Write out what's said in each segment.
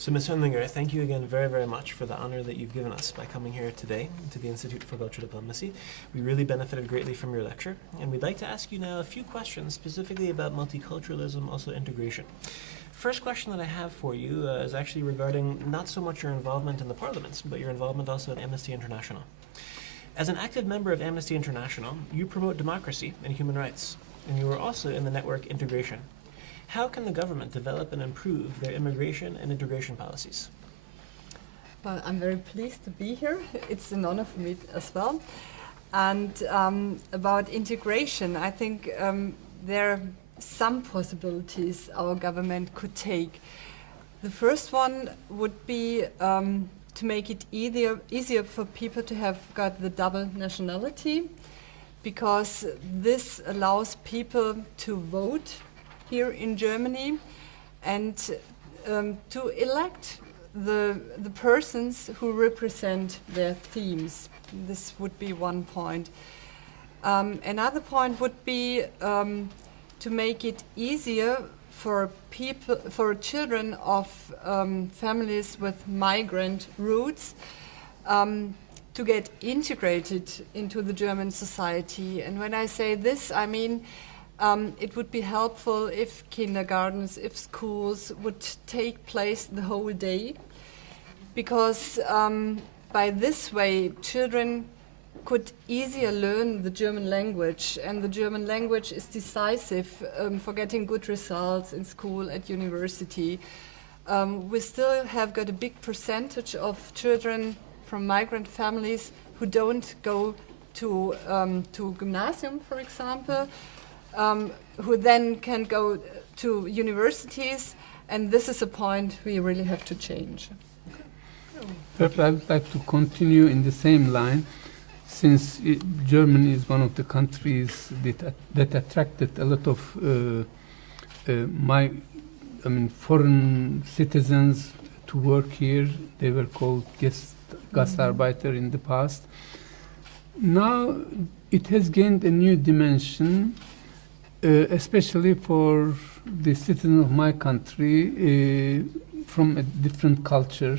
So Ms. Hönlinger, thank you again very, very much for the honor that you've given us by coming here today to the Institute for Cultural Diplomacy. We really benefited greatly from your lecture, and we'd like to ask you now a few questions specifically about multiculturalism, also integration. First question that I have for you is actually regarding not so much your involvement in the parliaments, but your involvement also in Amnesty International. As an active member of Amnesty International, you promote democracy and human rights, and you are also in the network Integration. How can the government develop and improve their immigration and integration policies? Well, I'm very pleased to be here. It's an honor for me as well. And about integration, I think there are some possibilities our government could take. The first one would be to make it easier for people to have got the double nationality, because this allows people to vote here in Germany and to elect the persons who represent their themes. This would be one point. Another point would be to make it easier for children of families with migrant roots to get integrated into the German society. And when I say this, I mean it would be helpful if kindergartens, if schools would take place the whole day, because by this way children could easier learn the German language, and the German language is decisive for getting good results in school, at university. We still have got a big percentage of children from migrant families who don't go to gymnasium, for example, who then can go to universities, and this is a point we really have to change. Perhaps I would like to continue in the same line, since Germany is one of the countries that attracted a lot of foreign citizens to work here. They were called Gastarbeiter in the past. Now it has gained a new dimension, especially for the citizens of my country from a different culture.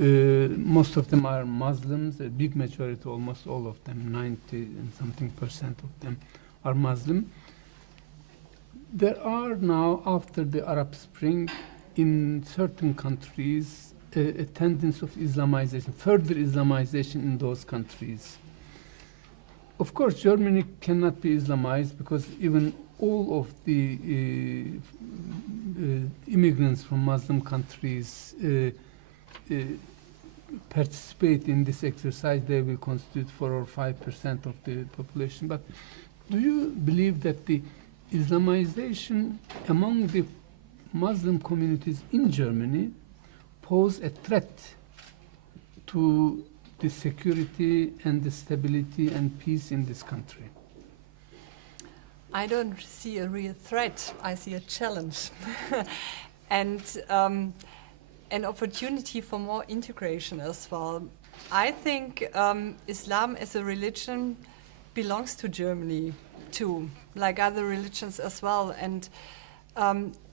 Most of them are Muslims, a big majority, almost all of them, 90 and something percent of them are Muslim. There are now, after the Arab Spring, in certain countries, a tendency of Islamization, further Islamization in those countries. Of course, Germany cannot be Islamized because even all of the immigrants from Muslim countries participate in this exercise. They will constitute 4 or 5% of the population. But do you believe that the Islamization among the Muslim communities in Germany pose a threat to the security and the stability and peace in this country? I don't see a real threat. I see a challenge. And an opportunity for more integration as well. I think Islam as a religion belongs to Germany too, like other religions as well. And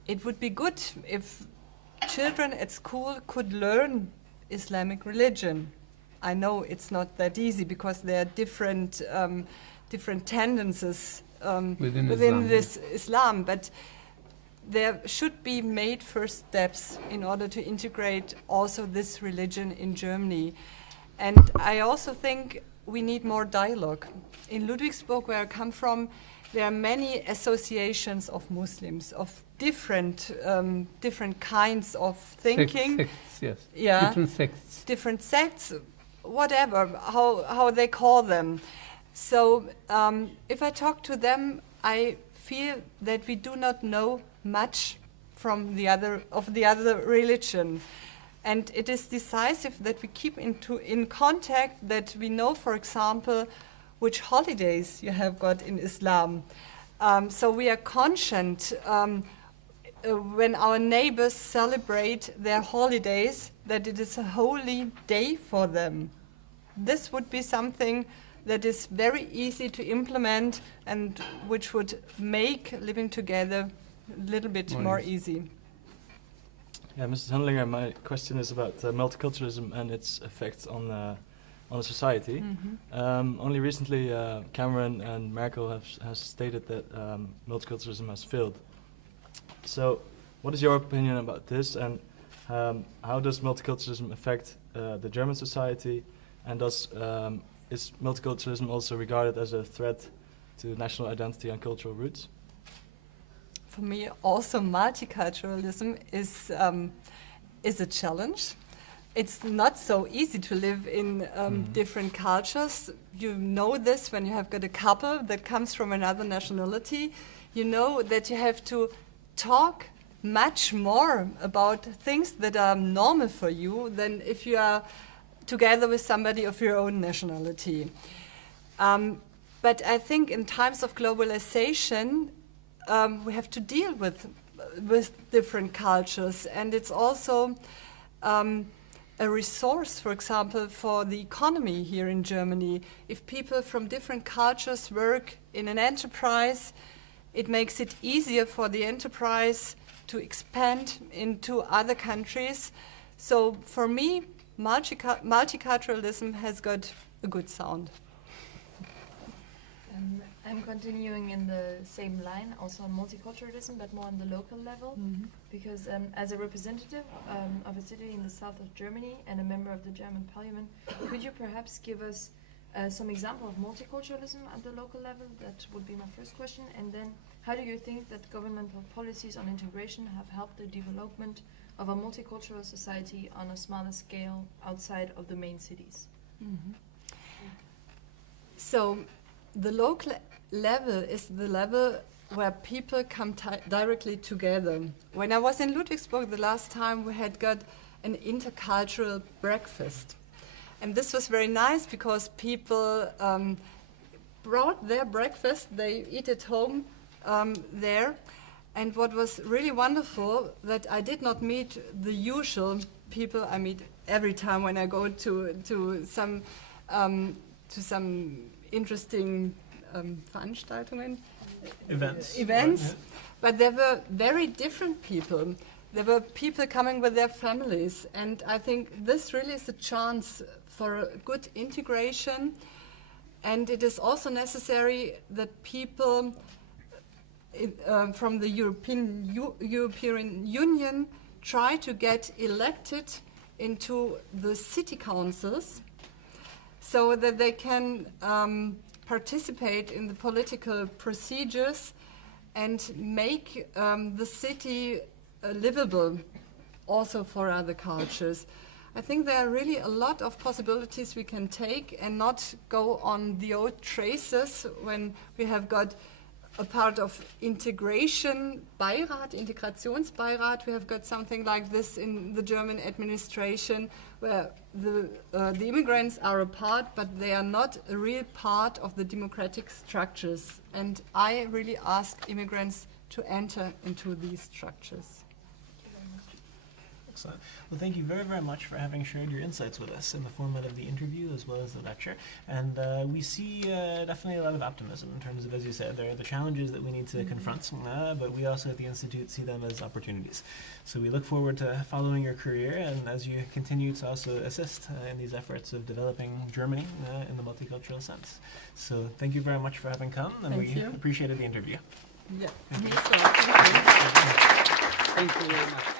it would be good if children at school could learn Islamic religion. I know it's not that easy because there are different tendencies within this Islam, but there should be made first steps in order to integrate also this religion in Germany. And I also think we need more dialogue. In Ludwigsburg, where I come from, there are many associations of Muslims, of different kinds of thinking. Sects, yes. Yeah. Different sects. Whatever, how they call them. So if I talk to them, I feel that we do not know much from the other religion, and it is decisive that we keep in contact, that we know, for example, which holidays you have got in Islam. So we are conscious when our neighbors celebrate their holidays that it is a holy day for them. This would be something that is very easy to implement and which would make living together a little bit more easy. Yeah, Mrs. Hönlinger, my question is about multiculturalism and its effect on a society. Only recently, Cameron and Merkel has stated that multiculturalism has failed. So, what is your opinion about this, and how does multiculturalism affect the German society, and is multiculturalism also regarded as a threat to national identity and cultural roots? For me, also multiculturalism is a challenge. It's not so easy to live in different cultures. You know this when you have got a couple that comes from another nationality. You know that you have to talk much more about things that are normal for you than if you are together with somebody of your own nationality. But I think in times of globalization, we have to deal with different cultures, and it's also a resource, for example, for the economy here in Germany. If people from different cultures work in an enterprise, it makes it easier for the enterprise to expand into other countries. So for me, multiculturalism has got a good sound. I'm continuing in the same line, also on multiculturalism, but more on the local level, because as a representative of a city in the south of Germany and a member of the German parliament, could you perhaps give us some example of multiculturalism at the local level? That would be my first question. And then, how do you think that governmental policies on integration have helped the development of a multicultural society on a smaller scale outside of the main cities? So the local level is the level where people come directly together. When I was in Ludwigsburg the last time, we had got an intercultural breakfast. And this was very nice because people brought their breakfast, they eat at home there. And what was really wonderful, that I did not meet the usual people I meet every time when I go to some interesting Veranstaltungen, events. Yeah. But there were very different people. There were people coming with their families, and I think this really is a chance for a good integration. And it is also necessary that people from the European Union try to get elected into the city councils, so that they can participate in the political procedures and make the city livable also for other cultures. I think there are really a lot of possibilities we can take and not go on the old traces when we have got a part of integration Beirat, Integrationsbeirat. We have got something like this in the German administration, where the immigrants are a part, but they are not a real part of the democratic structures. And I really ask immigrants to enter into these structures. Excellent. Well, thank you very, very much for having shared your insights with us in the format of the interview as well as the lecture. And we see definitely a lot of optimism in terms of, as you said, there are the challenges that we need to confront, but we also at the Institute see them as opportunities. So we look forward to following your career, and as you continue to also assist in these efforts of developing Germany in the multicultural sense. So thank you very much for having come, and Thank we you. appreciated the interview. Yeah. Thank you. Thank you. Thank you very much.